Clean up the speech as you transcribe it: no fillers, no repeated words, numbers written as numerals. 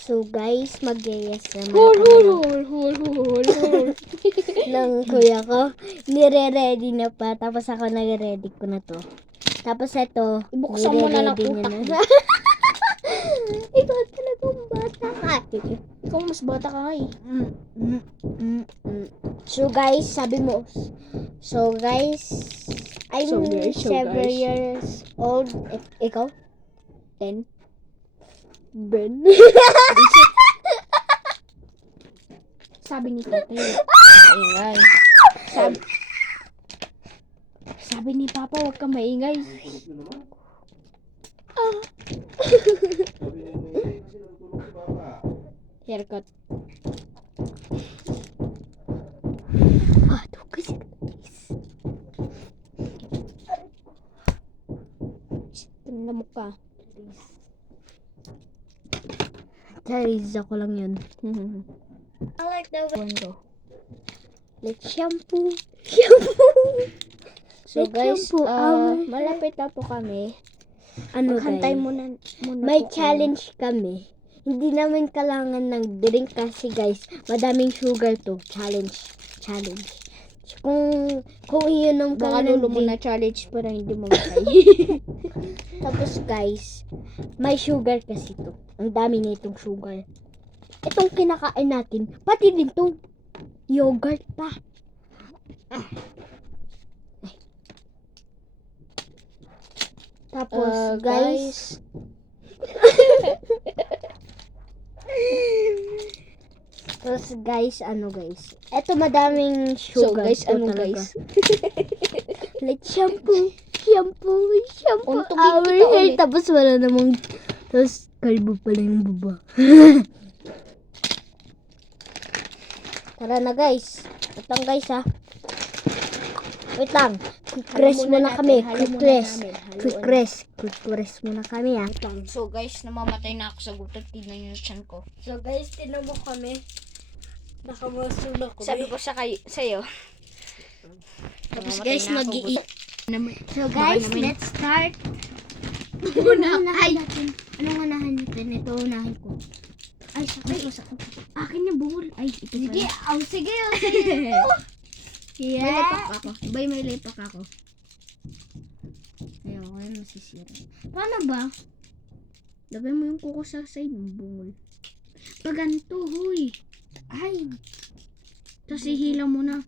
So guys, mag-yes naman Hul, ako hul, hul, hul, hul, hul. ng kuya ko. Nire-ready na pa. Tapos ako nag-ready ko na to. Tapos ito, Ibuksan mo na ng nire-ready niya utak na. mo. Ikaw talagang bata ka. Ikaw mas bata ka nga eh. So guys, sabi mo. So guys, I'm So guys, 7 years old. Ikaw? 10. Ben. Sabi ni Papa yun. Maingay. Sabi ni Papa, huwag kang maingay. Haircut. Bato kasi guys. Lamok ka. Guys, ako lang yun. I like the one go. Let's shampoo. Shampoo. So Let's guys, shampoo our hair. malapit na po kami. Ano Maghantay guys? muna May po challenge kami. Hindi namin kailangan ng drink kasi guys, madaming sugar to. Challenge. Kung iyon ang Kayo. Baka kailangan lulo ng mo drink. na challenge para hindi mamatay. Tapos guys, may sugar kasi to. Ang dami nitong sugar. Itong kinakain natin, pati din to. Yogurt pa. Tapos guys, tapos guys, ano guys? Ito madaming So sugar. guys, to ano talaga. guys? Let's shampoo Untugin our kita hair. ulit. Tapos wala namang, tapos kalbo pala yung baba. Tara na guys. Wait lang guys ha. Wait lang. Quick rest muna kami. Quick rest muna kami ha. So guys, namamatay na ako sa gutom. Tignan nyo yung tiyan ko. So guys, tinan mo kami. Nakamusulok ko. Sabi ko sa'yo. Tapos Namamatay guys, na ako, mag-i-eat. So Baka guys, naman- let's start. Una, Unahan natin. Anong unahan natin? Ito unahin ko. Ay, sakit. Akin yung buhol. Ay, ito Sige, pala. sige. Yeah. May lepak ako. Bay, may lepak ako. Ayoko yun, masisira. Paano ba? Lagay mo yung kuko sa side ng bungol. Pag ganito, huy. Ay. Tapos ihila mo na.